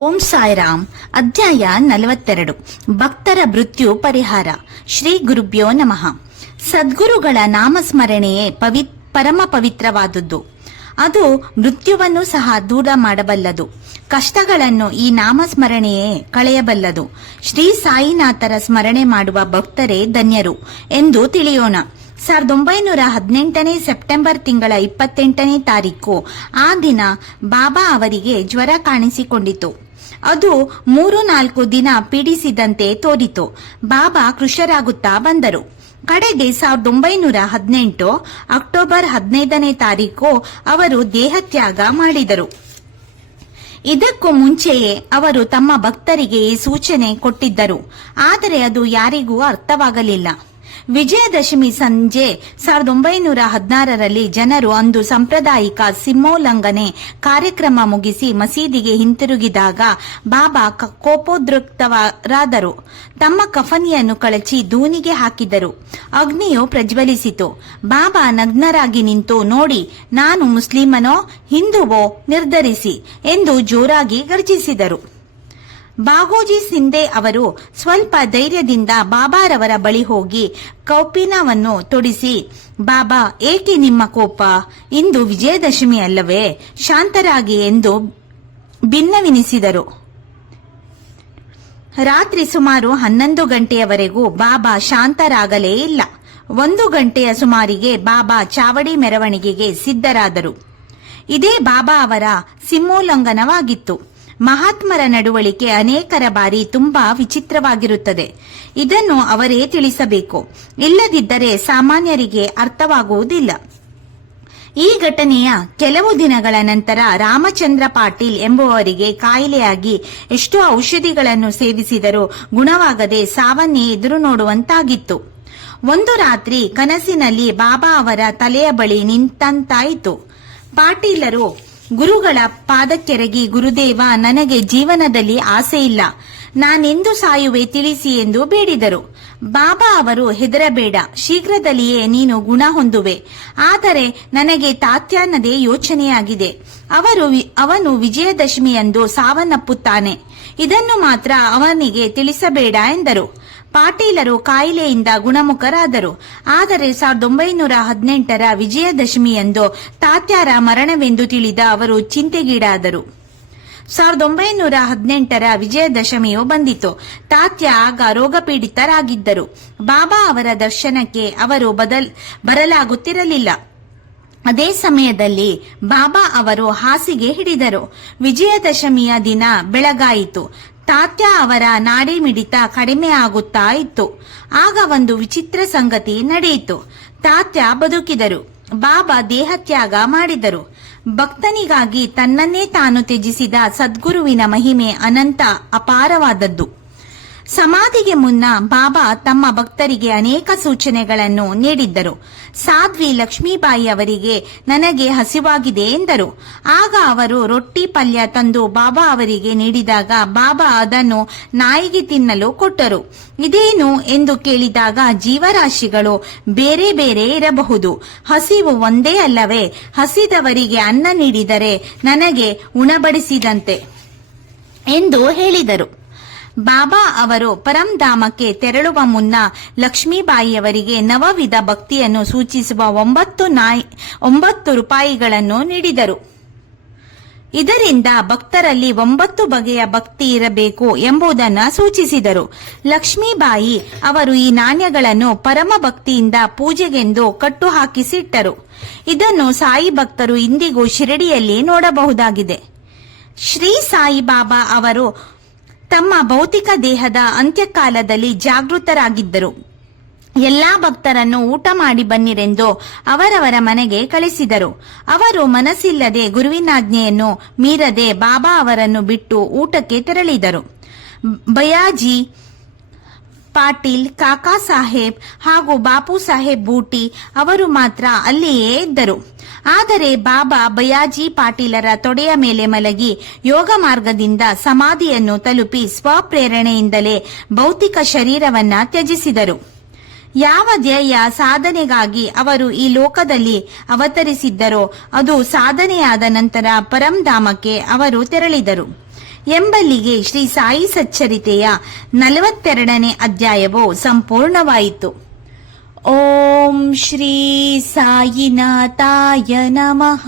ಓಂ ಸಾಯಿರಾಮ್. ಅಧ್ಯಾಯ 42. ಭಕ್ತರ ಮೃತ್ಯು ಪರಿಹಾರ. ಶ್ರೀ ಗುರುಭ್ಯೋ ನಮಃ. ಸದ್ಗುರುಗಳ ನಾಮಸ್ಮರಣೆಯೇ ಪರಮ ಪವಿತ್ರವಾದುದು. ಅದು ಮೃತ್ಯುವನ್ನು ಸಹ ದೂರ ಮಾಡಬಲ್ಲದು. ಕಷ್ಟಗಳನ್ನು ಈ ನಾಮಸ್ಮರಣೆಯೇ ಕಳೆಯಬಲ್ಲದು. ಶ್ರೀ ಸಾಯಿನಾಥರ ಸ್ಮರಣೆ ಮಾಡುವ ಭಕ್ತರೇ ಧನ್ಯರು ಎಂದು ತಿಳಿಯೋಣ. 1918 ಸೆಪ್ಟೆಂಬರ್ ತಿಂಗಳ 28ನೇ ತಾರೀಕು ಆ ದಿನ ಬಾಬಾ ಅವರಿಗೆ ಜ್ವರ ಕಾಣಿಸಿಕೊಂಡಿತು. ಅದು 3-4 ದಿನ ಪೀಡಿಸಿದಂತೆ ತೋರಿತು. ಬಾಬಾ ಕೃಶರಾಗುತ್ತಾ ಬಂದರು. ಕಡೆಗೆ 1918 ಅಕ್ಟೋಬರ್ 15ನೇ ತಾರೀಕು ಅವರು ದೇಹತ್ಯಾಗ ಮಾಡಿದರು. ಇದಕ್ಕೂ ಮುಂಚೆಯೇ ಅವರು ತಮ್ಮ ಭಕ್ತರಿಗೆ ಈ ಸೂಚನೆ ಕೊಟ್ಟಿದ್ದರು. ಆದರೆ ಅದು ಯಾರಿಗೂ ಅರ್ಥವಾಗಲಿಲ್ಲ. ವಿಜಯದಶಮಿ ಸಂಜೆ 1916ರಲ್ಲಿ ಜನರು ಅಂದು ಸಾಂಪ್ರದಾಯಿಕ ಸಿಂಹೋಲ್ಲಂಘನೆ ಕಾರ್ಯಕ್ರಮ ಮುಗಿಸಿ ಮಸೀದಿಗೆ ಹಿಂತಿರುಗಿದಾಗ ಬಾಬಾ ಕೋಪೋದ್ರಿಕ್ತರಾದರು. ತಮ್ಮ ಕಫನಿಯನ್ನು ಕಳಚಿ ದೂನಿಗೆ ಹಾಕಿದರು. ಅಗ್ನಿಯು ಪ್ರಜ್ವಲಿಸಿತು. ಬಾಬಾ ನಗ್ನರಾಗಿ ನಿಂತು, ನೋಡಿ, ನಾನು ಮುಸ್ಲಿಮನೋ ಹಿಂದುವೋ ನಿರ್ಧರಿಸಿ ಎಂದು ಜೋರಾಗಿ ಗರ್ಜಿಸಿದರು. ಬಾಗೋಜಿ ಸಿಂಧೆ ಅವರು ಸ್ವಲ್ಪ ಧೈರ್ಯದಿಂದ ಬಾಬಾರವರ ಬಳಿ ಹೋಗಿ ಕೌಪಿನವನ್ನು ತೊಡಿಸಿ, ಬಾಬಾ, ಏಕೆ ನಿಮ್ಮ ಕೋಪ? ಇಂದು ವಿಜಯದಶಮಿ ಅಲ್ಲವೇ? ಶಾಂತರಾಗಿ ಎಂದು ಭಿನ್ನವಿನಿಸಿದರು. ರಾತ್ರಿ ಸುಮಾರು 11 ಗಂಟೆಯವರೆಗೂ ಬಾಬಾ ಶಾಂತರಾಗಲೇ ಇಲ್ಲ. 1 ಗಂಟೆಯ ಸುಮಾರಿಗೆ ಬಾಬಾ ಚಾವಡಿ ಮೆರವಣಿಗೆಗೆ ಸಿದ್ಧರಾದರು. ಇದೇ ಬಾಬಾ ಅವರ ಸಿಂಹೋಲ್ಲಂಘನವಾಗಿತ್ತು. ಮಹಾತ್ಮರ ನಡವಳಿಕೆ ಅನೇಕರ ಬಾರಿ ತುಂಬಾ ವಿಚಿತ್ರವಾಗಿರುತ್ತದೆ. ಇದನ್ನು ಅವರೇ ತಿಳಿಸಬೇಕು. ಇಲ್ಲದಿದ್ದರೆ ಸಾಮಾನ್ಯರಿಗೆ ಅರ್ಥವಾಗುವುದಿಲ್ಲ. ಈ ಘಟನೆಯ ಕೆಲವು ದಿನಗಳ ನಂತರ ರಾಮಚಂದ್ರ ಪಾಟೀಲ್ ಎಂಬುವರಿಗೆ ಕಾಯಿಲೆಯಾಗಿ ಎಷ್ಟೋ ಔಷಧಿಗಳನ್ನು ಸೇವಿಸಿದರೂ ಗುಣವಾಗದೆ ಸಾವನ್ನೇ ಎದುರು ನೋಡುವಂತಾಗಿತ್ತು. ಒಂದು ರಾತ್ರಿ ಕನಸಿನಲ್ಲಿ ಬಾಬಾ ಅವರ ತಲೆಯ ಬಳಿ ನಿಂತಂತಾಯಿತು. ಪಾಟೀಲರು ಗುರುಗಳ ಪಾದಕ್ಕೆರಗಿ, ಗುರುದೇವ, ನನಗೆ ಜೀವನದಲ್ಲಿ ಆಸೆ ಇಲ್ಲ, ನಾನೆಂದು ಸಾಯುವೆ ತಿಳಿಸಿ ಎಂದು ಬೇಡಿದರು. ಬಾಬಾ ಅವರು, ಹೆದರಬೇಡ, ಶೀಘ್ರದಲ್ಲಿಯೇ ನೀನು ಗುಣ ಹೊಂದುವೆ. ಆದರೆ ನನಗೆ ತಾತ್ಯಾನದೇ ಯೋಚನೆಯಾಗಿದೆ. ಅವನು ವಿಜಯದಶಮಿಯಂದು ಸಾವನ್ನಪ್ಪುತ್ತಾನೆ. ಇದನ್ನು ಮಾತ್ರ ಅವನಿಗೆ ತಿಳಿಸಬೇಡ ಎಂದರು. ಪಾಟೀಲರು ಕಾಯಿಲೆಯಿಂದ ಗುಣಮುಖರಾದರು. ಆದರೆ 1918ರ ವಿಜಯದಶಮಿಯಂದು ತಾತ್ಯಾರ ಮರಣವೆಂದು ತಿಳಿದ ಅವರು ಚಿಂತೆಗೀಡಾದರು. 1918ರ ವಿಜಯದಶಮಿಯು ಬಂದಿತು. ತಾತ್ಯ ಆಗ ರೋಗಪೀಡಿತರಾಗಿದ್ದರು. ಬಾಬಾ ಅವರ ದರ್ಶನಕ್ಕೆ ಅವರು ಬರಲಾಗುತ್ತಿರಲಿಲ್ಲ. ಅದೇ ಸಮಯದಲ್ಲಿ ಬಾಬಾ ಅವರು ಹಾಸಿಗೆ ಹಿಡಿದರು. ವಿಜಯದಶಮಿಯ ದಿನ ಬೆಳಗಾಯಿತು. ತಾತ್ಯ ಅವರ ನಾಡಿ ಮಿಡಿತ ಕಡಿಮೆ ಆಗುತ್ತಾ ಇತ್ತು. ಆಗ ಒಂದು ವಿಚಿತ್ರ ಸಂಗತಿ ನಡೆಯಿತು. ತಾತ್ಯ ಬದುಕಿದರು. ಬಾಬಾ ದೇಹತ್ಯಾಗ ಮಾಡಿದರು. ಭಕ್ತನಿಗಾಗಿ ತನ್ನನ್ನೇ ತಾನು ತ್ಯಜಿಸಿದ ಸದ್ಗುರುವಿನ ಮಹಿಮೆ ಅನಂತ ಅಪಾರವಾದದ್ದು. ಸಮಾಧಿಗೆ ಮುನ್ನ ಬಾಬಾ ತಮ್ಮ ಭಕ್ತರಿಗೆ ಅನೇಕ ಸೂಚನೆಗಳನ್ನು ನೀಡಿದ್ದರು. ಸಾಧ್ವಿ ಲಕ್ಷ್ಮೀಬಾಯಿ ಅವರಿಗೆ, ನನಗೆ ಹಸಿವಾಗಿದೆ ಎಂದರು. ಆಗ ಅವರು ರೊಟ್ಟಿ ಪಲ್ಯ ತಂದು ಬಾಬಾ ಅವರಿಗೆ ನೀಡಿದಾಗ ಬಾಬಾ ಅದನ್ನು ನಾಯಿಗೆ ತಿನ್ನಲು ಕೊಟ್ಟರು. ಇದೇನು ಎಂದು ಕೇಳಿದಾಗ, ಜೀವರಾಶಿಗಳು ಬೇರೆ ಬೇರೆ ಇರಬಹುದು, ಹಸಿವು ಒಂದೇ ಅಲ್ಲವೇ? ಹಸಿದವರಿಗೆ ಅನ್ನ ನೀಡಿದರೆ ನನಗೆ ಉಣಬಡಿಸಿದಂತೆ ಎಂದು ಹೇಳಿದರು. ಬಾಬಾ ಅವರು ಪರಂಧಾಮಕ್ಕೆ ತೆರಳುವ ಮುನ್ನ ಲಕ್ಷ್ಮೀಬಾಯಿಯವರಿಗೆ ನವವಿಧ ಭಕ್ತಿಯನ್ನು ಸೂಚಿಸುವ 9 ರೂಪಾಯಿಗಳನ್ನು ನೀಡಿದರು. ಇದರಿಂದ ಭಕ್ತರಲ್ಲಿ 9 ಬಗೆಯ ಭಕ್ತಿ ಇರಬೇಕು ಎಂಬುದನ್ನು ಸೂಚಿಸಿದರು. ಲಕ್ಷ್ಮೀಬಾಯಿ ಅವರು ಈ ನಾಣ್ಯಗಳನ್ನು ಪರಮ ಭಕ್ತಿಯಿಂದ ಪೂಜೆಗೆಂದು ಕಟ್ಟುಹಾಕಿಸಿಟ್ಟರು. ಇದನ್ನು ಸಾಯಿ ಭಕ್ತರು ಇಂದಿಗೂ ಶಿರಡಿಯಲ್ಲಿ ನೋಡಬಹುದಾಗಿದೆ. ಶ್ರೀ ಸಾಯಿಬಾಬಾ ಅವರು ತಮ್ಮ ಭೌತಿಕ ದೇಹದ ಅಂತ್ಯಕಾಲದಲ್ಲಿ ಜಾಗೃತರಾಗಿದ್ದರು. ಎಲ್ಲಾ ಭಕ್ತರನ್ನು ಊಟ ಮಾಡಿ ಬನ್ನಿರೆಂದು ಅವರವರ ಮನೆಗೆ ಕಳಿಸಿದರು. ಅವರು ಮನಸ್ಸಿಲ್ಲದೆ ಗುರುವಿನಾಜ್ಞೆಯನ್ನು ಮೀರದೆ ಬಾಬಾ ಅವರನ್ನು ಬಿಟ್ಟು ಊಟಕ್ಕೆ ತೆರಳಿದರು. ಬಯಾಜಿ ಪಾಟೀಲ್, ಕಾಕಾ ಸಾಹೇಬ್ ಹಾಗೂ ಬಾಪು ಸಾಹೇಬ್ ಬೂಟಿ ಅವರು ಮಾತ್ರ ಅಲ್ಲಿಯೇ ಇದ್ದರು. ಆದರೆ ಬಾಬಾ ಬಯಾಜಿ ಪಾಟೀಲರ ತೊಡೆಯ ಮೇಲೆ ಮಲಗಿ ಯೋಗ ಮಾರ್ಗದಿಂದ ಸಮಾಧಿಯನ್ನು ತಲುಪಿ ಸ್ವಪ್ರೇರಣೆಯಿಂದಲೇ ಭೌತಿಕ ಶರೀರವನ್ನ ತ್ಯಜಿಸಿದರು. ಯಾವ ಧ್ಯೇಯ ಸಾಧನೆಗಾಗಿ ಅವರು ಈ ಲೋಕದಲ್ಲಿ ಅವತರಿಸಿದ್ದರೋ ಅದು ಸಾಧನೆಯಾದ ನಂತರ ಪರಂಧಾಮಕ್ಕೆ ಅವರು ತೆರಳಿದರು. ಎಂಬಲ್ಲಿಗೆ ಶ್ರೀ ಸಾಯಿ ಸಚ್ಚರಿತೆಯ 42ನೇ ಅಧ್ಯಾಯವು ಸಂಪೂರ್ಣವಾಯಿತು. ಓಂ ಶ್ರೀ ಸಾಯಿನಾಥಾಯ ನಮಃ.